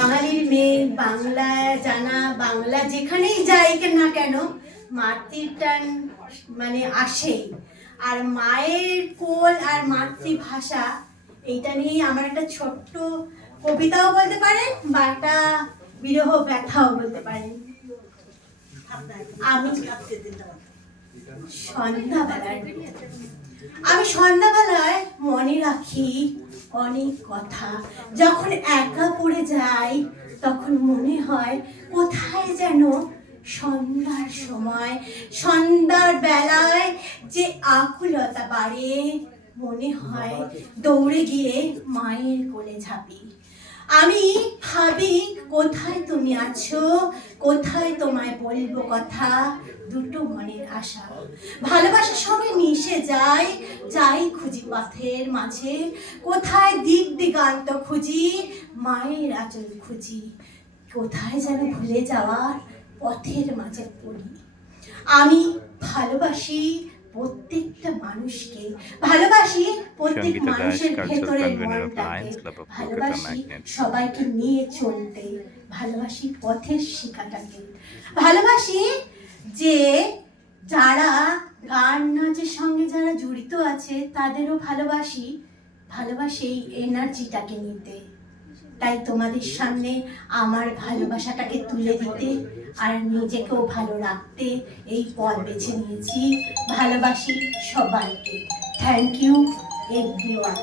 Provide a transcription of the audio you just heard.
বাঙালির মেয়ে, বাংলা জানা, বাংলা যেখানেই যাই না কেন মাতৃর টান মানে আসেই। আর মায়ের কোল আর মাতৃভাষা এইটা নিয়ে আমার একটা ছোট্ট কবিতাও বলতে পারেন বা একটা বিরহ ব্যথাও বলতে পারেন। আমি সন্ধ্যাবেলায় মনে রাখি অনেক কথা। যখন একা পড়ে যাই তখন মনে হয় কোথায় যেন সন্ধ্যার সময়, সন্ধ্যার বেলায় যে আকুলতা বাড়ে, মনে হয় দৌড়ে গিয়ে মায়ের কোলে ঝাঁপি। আমি ভাবি কোথায় তুমি আছো, কোথায় তোমায় বলবো কথা, দুটো মনের আশা ভালোবাসার সঙ্গে মিশে যায়। যাই খুঁজি পথের মাঝে, কোথায় দিক দিগান্ত খুঁজি, মায়ের আঁচল খুঁজি, কোথায় যেন ভুলে যাওয়ার পথের মাঝে পড়ি। আমি ভালোবাসি প্রত্যেকটা মানুষকে, ভালোবাসি প্রত্যেক মানুষের ভেতরের মনটাকে, ভালোবাসি সবাইকে নিয়ে চলতে, ভালোবাসি পথের শিখাটাকে, ভালোবাসি যে যারা গান নাচের সঙ্গে যারা জড়িত আছে তাদেরও ভালোবাসি, ভালোবাসি এই এনার্জিটাকে নিতে। তাই তোমাদের সামনে আমার ভালোবাসাটাকে তুলে দিতে আর নিজেকেও ভালো রাখতে এই পথ বেছে নিয়েছি। ভালোবাসি সবাইকে। Thank you everyone.